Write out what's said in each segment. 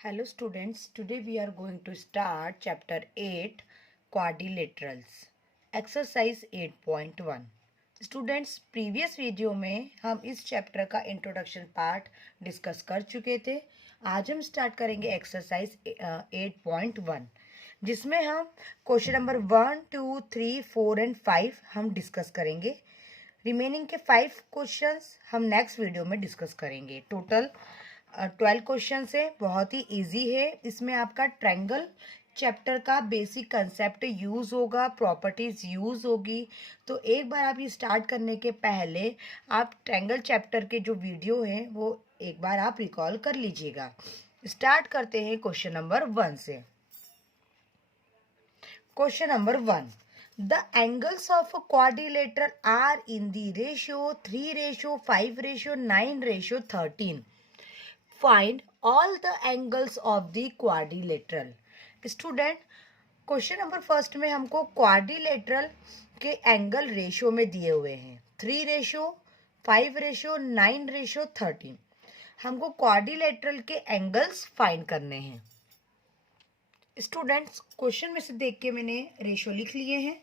Hello students, today we are going to start chapter 8 quadrilaterals exercise 8.1. Students previous video में हम इस chapter का introduction part discuss कर चुके थे। आज हम स्टार्ट करेंगे एक्सरसाइज 8.1 जिसमें हम क्वेश्चन नंबर 1, 2, 3, 4 एंड 5 हम डिस्कस करेंगे। रिमेनिंग के 5 क्वेश्चंस हम नेक्स्ट वीडियो में डिस्कस करेंगे। टोटल 12 क्वेश्चन है, बहुत ही इजी है। इसमें आपका ट्रायंगल चैप्टर का बेसिक कंसेप्ट यूज़ होगा, प्रॉपर्टीज़ यूज़ होगी। तो एक बार आप ये स्टार्ट करने के पहले आप ट्रायंगल चैप्टर के जो वीडियो हैं वो एक बार आप रिकॉल कर लीजिएगा। स्टार्ट करते हैं क्वेश्चन नंबर 1 से। Question number 1, the angles of a quadrilateral are in the ratio 3:5:9:13. Find all the angles of the quadrilateral. Student question number first में हमको क्वाड्रिलेटरल के एंगल रेशियो में दिए हुए हैं 3:5:9:13. हमको क्वाड्रिलेटरल के एंगल्स फाइंड करने हैं। स्टूडेंट्स क्वेश्चन में से देख के मैंने रेशियो लिख लिए हैं।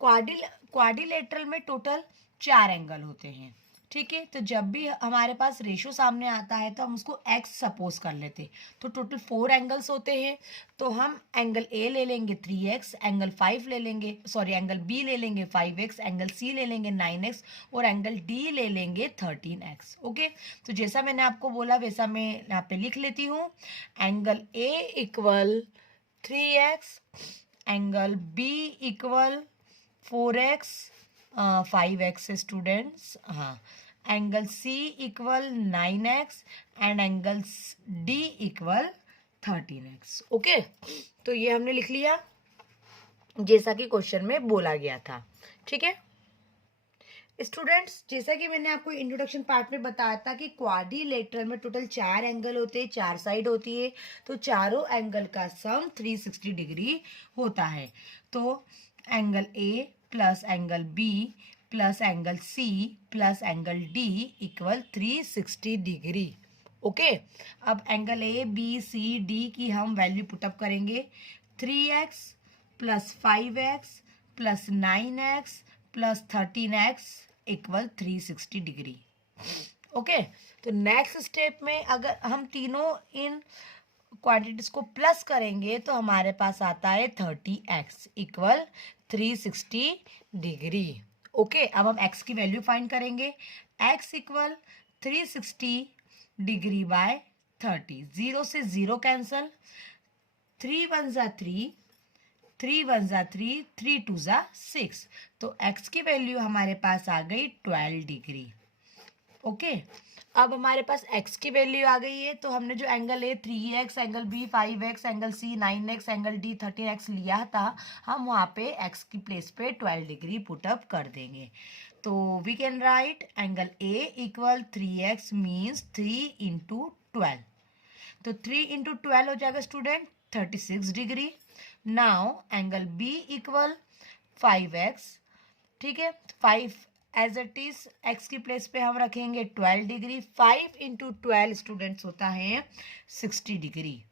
क्वाड्रिलेटरल में टोटल 4 एंगल होते हैं, ठीक है। तो जब भी हमारे पास रेशियो सामने आता है तो हम उसको x सपोज कर लेते। तो टोटल 4 एंगल्स होते हैं। तो हम एंगल A ले लेंगे 3x, एंगल 5 ले लेंगे, सॉरी एंगल B ले लेंगे 5x, एंगल C ले लेंगे 9x और एंगल D ले लेंगे 13x। ओके, तो जैसा मैंने आपको बोला वैसा मैं यहाँ पे लिख लेती हूँ। Angle A equal 3x, angle B equal 4x, 5x students, हाँ। Angle C equal 9x and angle D equal 13x। Okay, तो ये हमने लिख लिया जैसा कि क्वेश्चन में बोला गया था, ठीक है। स्टूडेंट्स जैसा कि मैंने आपको इंट्रोडक्शन पार्ट में बताया था कि क्वाड्रिलेटरल में टोटल 4 एंगल होते हैं, 4 साइड होती है। तो चारों एंगल का सम 360 डिग्री होता है। तो angle A plus angle B plus angle C plus angle D equal 360 degree. Okay, अब angle A B C D की हम वैल्यू पुटअप करेंगे। 3x plus 5x plus 9x plus 13x equal 360 degree. Okay, तो next step में अगर हम तीनों इन quantities को प्लस करेंगे तो हमारे पास आता है 30x इक्वल 360 डिग्री। ओके, अब हम x की वैल्यू फाइंड करेंगे। x इक्वल 360 डिग्री बाय 30, 0 से 0 कैंसल, 3 1 जा 3, 3 1 जा 3, 3 2 जा 6। तो x की वैल्यू हमारे पास आ गई 12 डिग्री। ओके, अब हमारे पास x की वैल्यू आ गई है। तो हमने जो angle A 3x, angle B 5x, angle C 9x, angle D 13x लिया था, हम वहाँ पे x की प्लेस पे 12 डिग्री पुटअप कर देंगे। तो we can write angle A equal 3x means 3 into 12। तो 3 इंटू 12 हो जाएगा student 36 degree. Now angle B equal 5x, ठीक है। 5 एज इट इज x की प्लेस पे हम रखेंगे 12 डिग्री। 5 इंटू 12 स्टूडेंट्स होता है 60 डिग्री।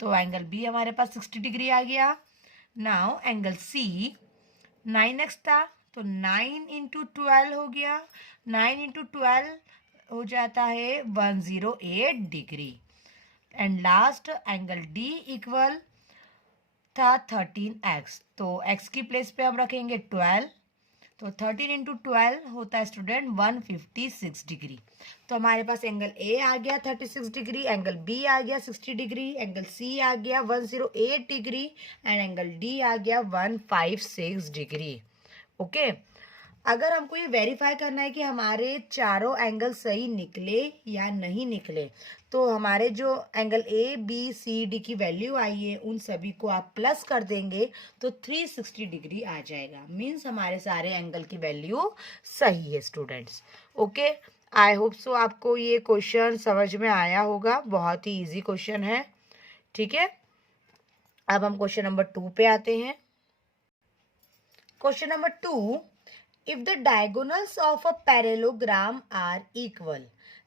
तो एंगल B हमारे पास 60 डिग्री आ गया। नाउ एंगल C 9x था तो 9 इंटू 12 हो गया। 9 इंटू 12 हो जाता है 108 degree. And last angle D equal था 13x। तो x की प्लेस पे हम रखेंगे 12। तो 13 इंटू 12 होता है स्टूडेंट 156 डिग्री। तो हमारे पास एंगल A आ गया 36 डिग्री, एंगल B आ गया 60 डिग्री, एंगल C आ गया 108 डिग्री एंड एंगल D आ गया 156 डिग्री। ओके, अगर हमको ये वेरीफाई करना है कि हमारे चारों एंगल सही निकले या नहीं निकले, तो हमारे जो angle A B C D की वैल्यू आई है उन सभी को आप प्लस कर देंगे तो 360 डिग्री आ जाएगा। मीन्स हमारे सारे एंगल की वैल्यू सही है students. Okay, I hope so आपको ये क्वेश्चन समझ में आया होगा। बहुत ही इजी क्वेश्चन है, ठीक है। अब हम क्वेश्चन नंबर 2 पे आते हैं। Question number 2, if the diagonals of a parallelogram are equal,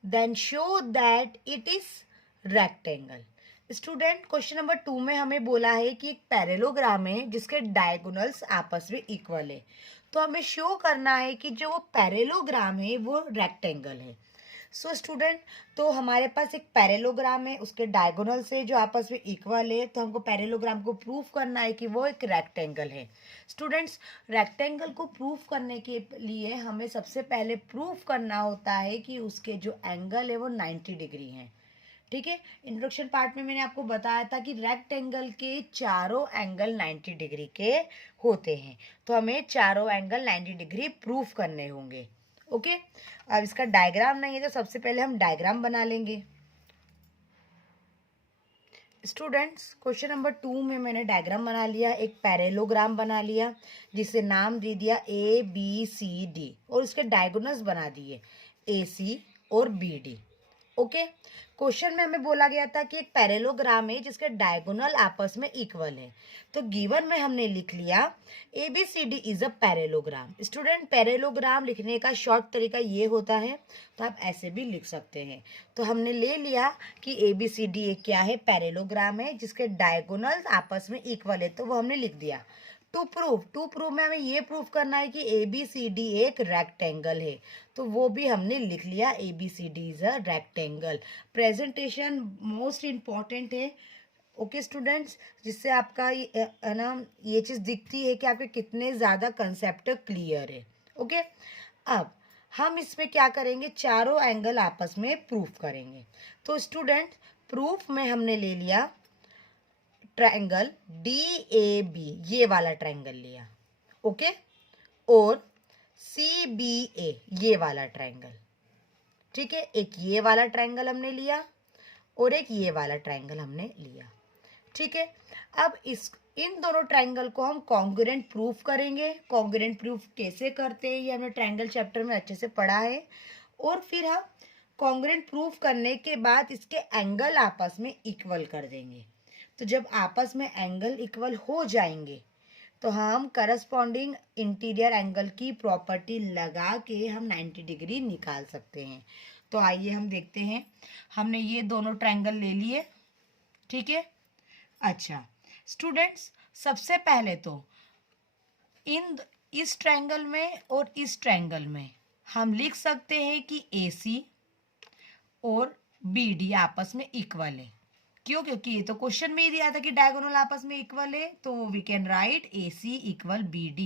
then show that it is rectangle. Student question number 2 में हमें बोला है कि एक पैरेललोग्राम है जिसके डायगोनल्स आपस में इक्वल है। तो हमें शो करना है कि जो वो पैरेललोग्राम है वो रेक्टेंगल है। सो स्टूडेंट, तो हमारे पास एक पैरेललोग्राम है, उसके डायगोनल्स है जो आपस में इक्वल है, तो हमको पैरेललोग्राम को प्रूव करना है कि वो एक रेक्टेंगल है। स्टूडेंट्स, रेक्टेंगल को प्रूव करने के लिए हमें सबसे पहले प्रूव करना होता है कि उसके जो एंगल है वो 90 डिग्री हैं। ठीक है, इंट्रोडक्शन पार्ट में मैंने आपको बताया था कि रेक्टेंगल के चारों एंगल 90 डिग्री के होते हैं, तो हमें चारों एंगल 90 डिग्री प्रूफ करने होंगे। ओके, अब इसका डायग्राम नहीं है तो सबसे पहले हम डायग्राम बना लेंगे। स्टूडेंट्स, क्वेश्चन नंबर 2 में मैंने डायग्राम बना लिया, एक पैरेललोग्राम बना लिया जिसे नाम दे दिया ABCD और उसके डायगोनल्स बना दिए AC और BD। ओके, क्वेश्चन में हमें बोला गया था कि एक पैरेललोग्राम है जिसके डायगोनल आपस में इक्वल है, तो गिवन में हमने लिख लिया ABCD is a parallelogram. Student, parallelogram लिखने का शॉर्ट तरीका ये होता है, तो आप ऐसे भी लिख सकते हैं। तो हमने ले लिया कि ABCD एक क्या है, पैरेललोग्राम है जिसके डायगोनल्स आपस में इक्वल है, तो वो हमने लिख दिया। टू प्रूव में हमें ये प्रूव करना है कि ABCD एक रेक्टेंगल है, तो वो भी हमने लिख लिया, ABCD is a rectangle. Presentation most important है। ओके स्टूडेंट्स, जिससे आपका है ना ये चीज़ दिखती है कि आपके कितने ज़्यादा कंसेप्ट क्लियर है। ओके, अब हम इसमें क्या करेंगे, चारों एंगल आपस में प्रूफ करेंगे। तो स्टूडेंट, प्रूफ में हमने ले लिया ट्रायंगल DAB, ये वाला ट्रायंगल लिया। ओके, और CBA ये वाला ट्रायंगल। ठीक है, एक ये वाला ट्रायंगल हमने लिया और एक ये वाला ट्रायंगल हमने लिया। ठीक है, अब इन दोनों ट्रायंगल को हम कॉन्ग्रुएंट प्रूफ करेंगे। कॉन्ग्रुएंट प्रूफ कैसे करते हैं ये हमने ट्रायंगल चैप्टर में अच्छे से पढ़ा है। और फिर हम कॉन्ग्रुएंट प्रूफ करने के बाद इसके एंगल आपस में इक्वल कर देंगे। तो जब आपस में एंगल इक्वल हो जाएंगे तो हम करस्पॉन्डिंग इंटीरियर एंगल की प्रॉपर्टी लगा के हम 90 डिग्री निकाल सकते हैं। तो आइए हम देखते हैं। हमने ये दोनों ट्रायंगल ले लिए। ठीक है, अच्छा स्टूडेंट्स, सबसे पहले तो इस ट्रायंगल में और इस ट्रायंगल में हम लिख सकते हैं कि AC और BD आपस में इक्वल है। क्यों? क्योंकि ये तो क्वेश्चन में ही दिया था कि डायगोनल आपस में इक्वल है, तो we can write AC equal BD।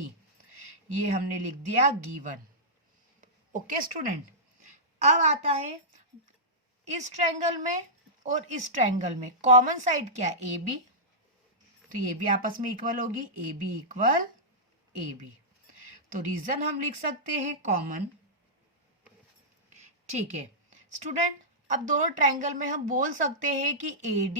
ये हमने लिख दिया गिवन। ओके स्टूडेंट, अब आता है इस ट्रायंगल में और इस ट्रायंगल में कॉमन साइड क्या है, AB, तो ये भी आपस में इक्वल होगी, AB इक्वल AB। तो रीजन हम लिख सकते हैं कॉमन। ठीक है स्टूडेंट, अब दोनों ट्रायंगल में हम बोल सकते हैं कि AD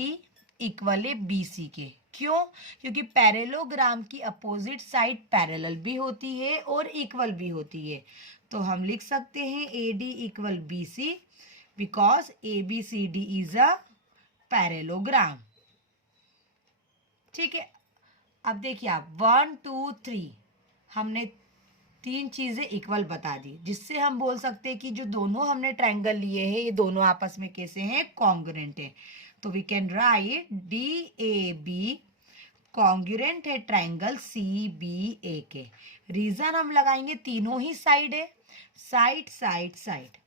इक्वल है BC के। क्यों? क्योंकि पैरेललोग्राम की अपोजिट साइड पैरेलल भी होती है और इक्वल भी होती है। तो हम लिख सकते हैं AD equal BC because ABCD is a parallelogram. ठीक है, अब देखिए आप 1 2 3 हमने 3 चीजें इक्वल बता दी, जिससे हम बोल सकते हैं कि जो दोनों हमने ट्रायंगल लिए हैं ये दोनों आपस में कैसे हैं, कॉन्ग्रुएंट है। तो we can write DAB congruent है ट्रायंगल CBA के। रीजन हम लगाएंगे तीनों ही साइड है, साइड साइड साइड।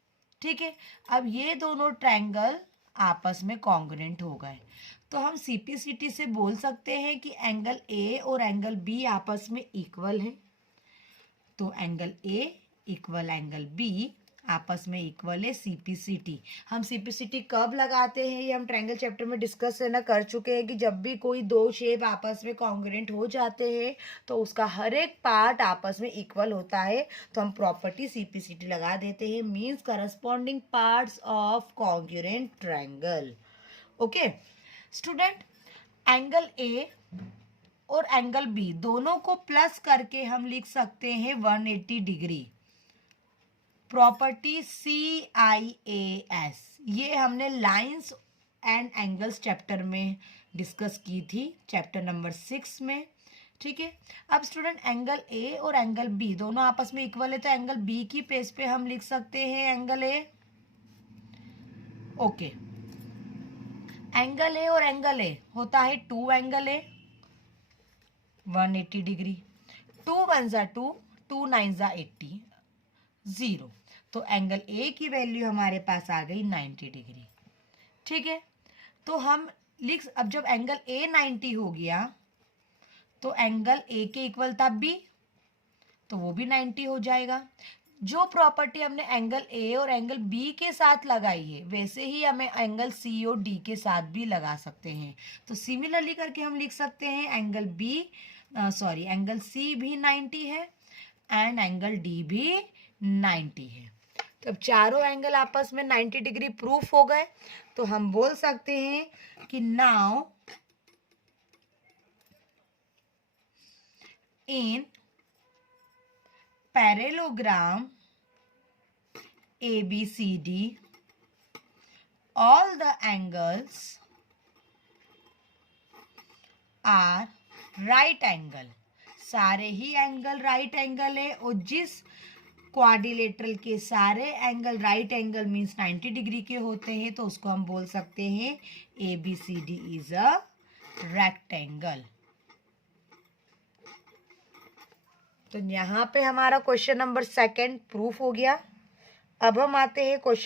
ठीक है, अब ये दोनों ट्रायंगल आपस में कॉन्ग्रुएंट हो गए, तो हम CPCT से बोल सकते हैं कि एंगल A और एंगल B आपस में इक्वल है। तो angle A equal angle B आपस में इक्वल है CPCT। हम CPCT कब लगाते हैं ये हम ट्रायंगल चैप्टर में डिस्कस ना कर चुके हैं कि जब भी कोई दो शेप आपस में कॉन्ग्रुएंट हो जाते हैं तो उसका हर एक पार्ट आपस में इक्वल होता है, तो हम प्रॉपर्टी CPCT लगा देते हैं, means corresponding parts of congruent triangle. Okay student, angle A और एंगल B दोनों को प्लस करके हम लिख सकते हैं 180 डिग्री। प्रॉपर्टी CIAS ये हमने लाइंस एंड एंगल्स चैप्टर में डिस्कस की थी, चैप्टर नंबर 6 में। ठीक है, अब स्टूडेंट एंगल A और एंगल B दोनों आपस में इक्वल है, तो एंगल B की प्लेस पे हम लिख सकते हैं angle A। Okay, angle A और एंगल ए होता है 2 एंगल ए 180 डिग्री, 2 1 जा 2, 2 9 जा 80, 0। तो एंगल ए की वैल्यू हमारे पास आ गई 90 डिग्री। ठीक है, तो हम अब जब एंगल ए 90 हो गया तो एंगल ए के इक्वल था बी, तो वो भी 90 हो जाएगा। जो प्रॉपर्टी हमने एंगल ए और एंगल बी के साथ लगाई है वैसे ही हमें एंगल सी और डी के साथ भी लगा सकते हैं। तो सिमिलरली करके हम लिख सकते हैं एंगल सी भी 90 है एंड एंगल डी भी 90 है। तो अब चारों एंगल आपस में 90 डिग्री प्रूफ हो गए, तो हम बोल सकते हैं कि now in parallelogram ABCD, all the angles are right angle। सारे ही एंगल राइट एंगल है, और जिस क्वाड्रिलेटरल के सारे angle right angle means 90 degree के होते हैं तो उसको हम बोल सकते हैं ABCD इज अ रेक्टेंगल। तो यहाँ पे हमारा क्वेश्चन नंबर 2 प्रूफ हो गया। अब हम आते हैं क्वेश्चन